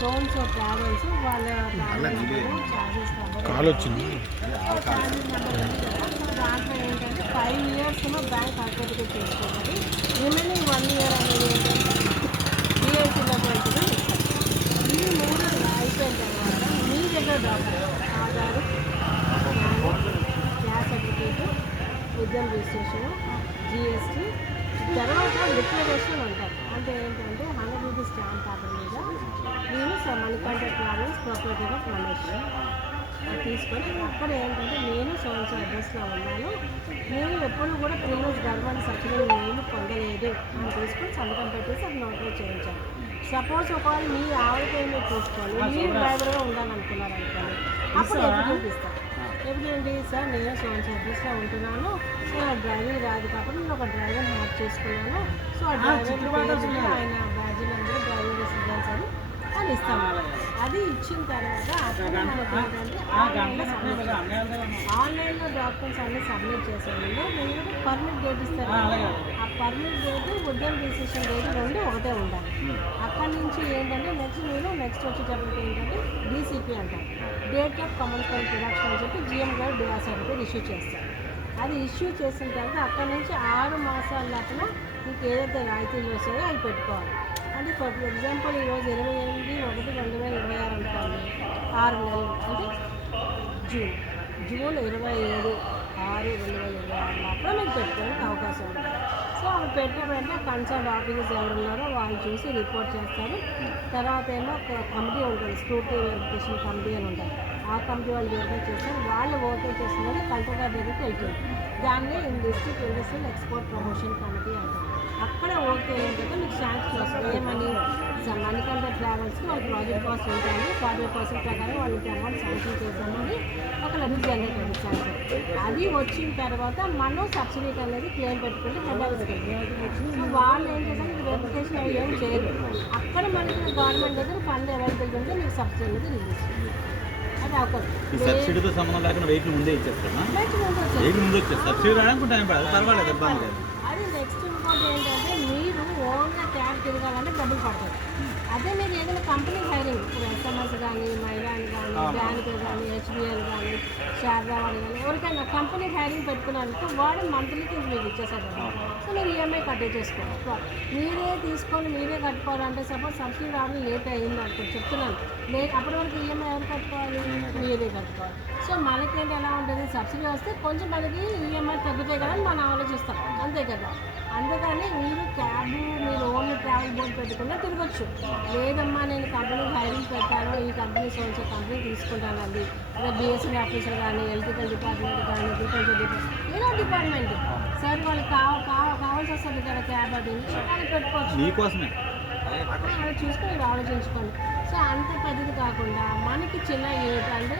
So travels వాళ్ళ charges call వచ్చింది. Charges number ఉంది కదా. సో దాంట్లో ఏంటంటే 5 years బ్యాంక్ అకౌంట్కి చేసుకోవాలి. రిమైనింగ్ 1 year అనేది ఏంటంటే డిఐసీలో పోతుంది. ఈ 3 అయిపోయిన తర్వాత మీ దగ్గర డాక్యుమెంట్ ఆధారు, గ్యాస్ సర్టిఫికేట్, ఉద్యమ రిజిస్ట్రేషన్, జిఎస్టీ, తర్వాత డిక్లరేషన్ ఉంటుంది. అంటే ఏంటంటే 100 రూపీస్ స్టాంప్ పేపర్ మీద నేను Manikanta travels property of Ramesh అది తీసుకొని అక్కడ ఏంటంటే నేను సోన్స్ అడ్రస్లో ఉన్నాను, నేను ఎప్పుడు కూడా ప్రీవియస్ గవర్నమెంట్ సబ్సిడీ నేను పొందలేదు అని తీసుకొని సంతకం పెట్టేసి అది నోటరీ చేయించాను. సపోజ్ ఒకవేళ మీ ఆవిడ పేరు మీరు తీసుకోవాలి, మీరు డ్రైవర్గా ఉండాలనుకున్నారు అనుకోండి, అప్పుడు ఎవిడెంట్ ఇస్తాను. ఎవిడెంట్ సార్ నేను సోన్స్ అడ్రస్లో ఉంటున్నాను, నేను డ్రైవింగ్ రాదు కాబట్టి నేను ఒక డ్రైవర్ హాక్ చేసుకున్నాను, సో ఆ డ్రైవర్ ఆయన బ్యాడ్జీ నెంబర్ డ్రైవింగ్ లైసెన్స్ అని ఇస్తాము. అది ఇచ్చిన తర్వాత అప్పుడు మనకి ఏంటంటే ఆన్లైన్లో డాక్యుమెంట్స్ అన్నీ సబ్మిట్ చేసేది మీరు పర్మిట్ డేట్ ఇస్తారు. ఆ పర్మిట్ డేట్ ఉద్యమ రిజిస్ట్రేషన్ డేట్ 2 ఒకటే ఉండాలి. అక్కడి నుంచి ఏంటంటే నెక్స్ట్ వచ్చేటప్పటికి ఏంటంటే డీసీపీ అంటారు, డేట్ ఆఫ్ కమర్షియల్ ప్రొడక్షన్ అని చెప్పి జిఎం గారు డిఆర్ సర్టిఫికేట్ ఇష్యూ చేస్తారు. అది ఇష్యూ చేసిన తర్వాత అక్కడి నుంచి 6 మాసాల లోపల మీకు ఏదైతే రాయితీలు వస్తాయో అవి పెట్టుకోవాలి. అంటే ఫర్ ఎగ్జాంపుల్ ఈరోజు 28/1/2026 అనుకోండి, 6 నెలలు అంటే జూన్ 27/6/2026 లోపల మీకు పెట్టుకోవడానికి అవకాశం ఉంది. సో అవి పెట్టినప్పుడంటే కన్సర్న్ ఆఫీసర్స్ ఎవరున్నారో వాళ్ళు చూసి రిపోర్ట్ చేస్తారు. తర్వాత ఏమో కమిటీ ఉంటుంది, స్క్రూటినీ వెరిఫికేషన్ కమిటీ అని ఉంటుంది. ఆ కమిటీ వాళ్ళు వెరిఫై చేస్తారు. వాళ్ళు ఓకే చేస్తున్నది కలెక్టర్ గారి దగ్గరికి వెళ్తుంది. దాన్ని district industrial export promotion committee అంటారు. అక్కడ ఓకే ఏంటంటే మీకు శాంక్షన్ వస్తుంది. ఏమని మణికంఠ ట్రావెల్స్కి వాళ్ళ ప్రాజెక్ట్ కాస్ట్ ఉంటుంది, 40% ప్రకారం వాళ్ళకి అమౌంట్ శాంక్షన్ చేసామని ఒక లెటర్ జనరేట్ అయింది శాంక్షన్. అది వచ్చిన తర్వాత మనం సబ్సిడీకి అనేది క్లెయిమ్ పెట్టుకుంటే హెడ్ ఆఫీస్కి వెళ్తుంది. సో వాళ్ళు ఏంటంటే మీకు వెరిఫికేషన్ అవి ఏం చేయరు. అక్కడ మనకి గవర్నమెంట్ దగ్గర ఫండ్ అవైలబుల్ ఉంటే మీకు సబ్సిడీ అనేది రిలీజ్ అది అవకాశం. సబ్సిడీతో సంబంధం లేకుండా వెహికల్ ముందే ఇచ్చేస్తారా? వెహికల్ ముందే వచ్చేస్తారు. సబ్సిడీ రాడానికి టైం పడదు, పర్వాలేదు, ఇబ్బంది లేదు. అది నెక్స్ట్ ఇంకోటి ఏంటంటే మీరు ఓన్గా క్యాబ్ తిరగాలంటే డబ్బులు పడుతుంది. అదే మీరు ఏదైనా కంపెనీ హైరింగ్, ఇప్పుడు ఎస్ఎంఎస్ కానీ, మైలాన్ కానీ, బ్యాంక్ కానీ, హెచ్బిఎల్ కానీ, షార్దావాడి కానీ ఎవరికైనా కంపెనీ హైరింగ్ పెట్టుకున్నారంటే వాడు మంత్లీకి మీకు ఇచ్చేసాడు. సో మీరు ఈఎంఐ కట్టేసుకోవాలి. మీరే తీసుకొని మీరే కట్టుకోవాలంటే సపోజ్ సబ్సిడీ రావడం లేట్ అయ్యింది అనుకో చెప్తున్నాను, అప్పటి వరకు ఈఎంఐ ఎవరు కట్టుకోవాలి? మీరే కట్టుకోవాలి. సో మనకేంటి ఎలా ఉంటుంది, సబ్సిడీ వస్తే కొంచెం మనకి ఈఎంఐ తగ్గుతాయి కదా అని మనం ఆలోచిస్తాం, అంతే కదా. అందుకని మీరు క్యాబ్ మీరు ఓన్లీ ట్రావెల్ బోర్డు పెట్టుకున్నా తిరగచ్చు. లేదమ్మా నేను కంపెనీ హైరింగ్ పెట్టాను, ఈ కంపెనీ సోన్స్ కంపెనీ తీసుకుంటానండి, అదే బిఎస్సీ ఆఫీసర్ కానీ, ఎలక్ట్రికల్ డిపార్ట్మెంట్ కానీ, అగ్రికల్చర్ డిపార్ట్మెంట్ ఏదో డిపార్ట్మెంట్ సార్ వాళ్ళకి కావాల్సి వస్తుంది కదా క్యాబ్, అది వాళ్ళు పెట్టుకోవచ్చు. మీకోసమే అది చూసుకొని మీరు ఆలోచించుకోండి. సో అంత పెద్దది కాకుండా మనకి చిన్న యూనిట్ అంటే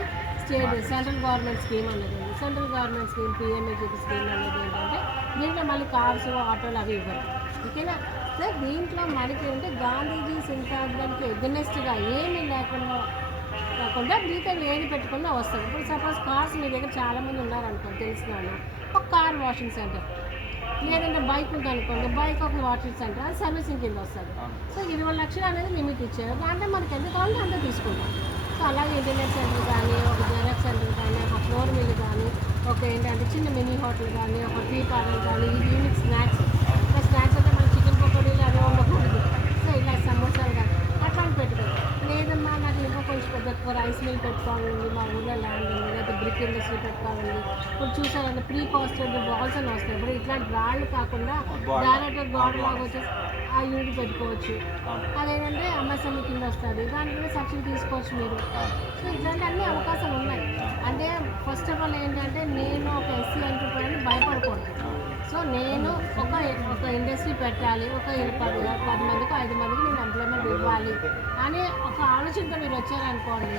సెంట్రల్ గవర్నమెంట్ స్కీమ్ అనేది ఉంది. సెంట్రల్ గవర్నమెంట్ స్కీమ్ పిఎంఏజీపీ స్కీమ్ అనేది ఏంటంటే దీంట్లో మళ్ళీ కార్స్ ఆటోలు అవి ఇవ్వరు, ఓకేనా సార్. దీంట్లో మనకి ఏంటంటే గాంధీజీ సింథాగ్రామ్కి ఎగనెస్ట్గా ఏమీ లేకుండా మీతో ఏది పెట్టుకున్నా వస్తుంది. ఇప్పుడు సపోజ్ కార్స్ మీ దగ్గర చాలామంది ఉన్నారనుకోండి తెలిసిన వాళ్ళు, ఒక కార్ వాషింగ్ సెంటర్, లేదంటే బైక్ ఉంటుంది అనుకోండి, బైక్ ఒక వాషింగ్ సెంటర్, అది సర్వీసింగ్ కింద వస్తుంది. సో 20 లక్షలు అనేది లిమిట్ ఇచ్చారు. దాంట్లో మనకి ఎంత కావాలంటే అంత తీసుకుంటాం. సో అలాగే ఇంటర్నెట్ సెంటర్ కానీ, ఒక జెరాక్స్ సెంటర్ కానీ, ఒక ఫ్లోర్ మిల్ కానీ, ఒక ఏంటంటే చిన్న మినీ హోటల్ కానీ, ఒక టీ పార్లర్ కానీ, ఇది ఈవినింగ్ స్నాక్స్ అంటే మన చికెన్ పకోడీలు అవి ఉండకూడదు. సో ఇలా సమోసాలు కానీ అట్లాంటి పెట్టుకోవాలి. లేదమ్మా నాకు ఇంకా కొంచెం పెద్ద రైస్ మిల్ పెట్టుకోవాలండి, మా ఊళ్ళో ల్యాండ్ ఉంది, లేకపోతే బ్రిక్ ఇండస్ట్రీ పెట్టుకోవాలండి. ఇప్పుడు చూసారంటే ప్రీ కాస్టెడ్ బాల్స్ అని వస్తాయి. ఇప్పుడు ఇట్లాంటి రాళ్ళు కాకుండా డైరెక్ట్ గోడ లాగా వచ్చేసి ఆ యూనిట్ పెట్టుకోవచ్చు. అదేంటంటే ఎంఎస్ఎంఈ కింద వస్తుంది, దాని మీద సబ్సిడీ తీసుకోవచ్చు మీరు. సో ఇట్లాంటి అన్ని అవకాశాలు ఉన్నాయి. అంటే ఫస్ట్ ఆఫ్ ఆల్ ఏంటంటే నేను ఒక ఎస్సీ ఎంటర్ప్రైజ్ని భయపడకూడదు. సో నేను ఒక ఇండస్ట్రీ పెట్టాలి, ఒక 10 మందికి 5 మందికి నేను ఎంప్లాయ్మెంట్ ఇవ్వాలి అనే ఒక ఆలోచనతో మీరు వచ్చారనుకోండి.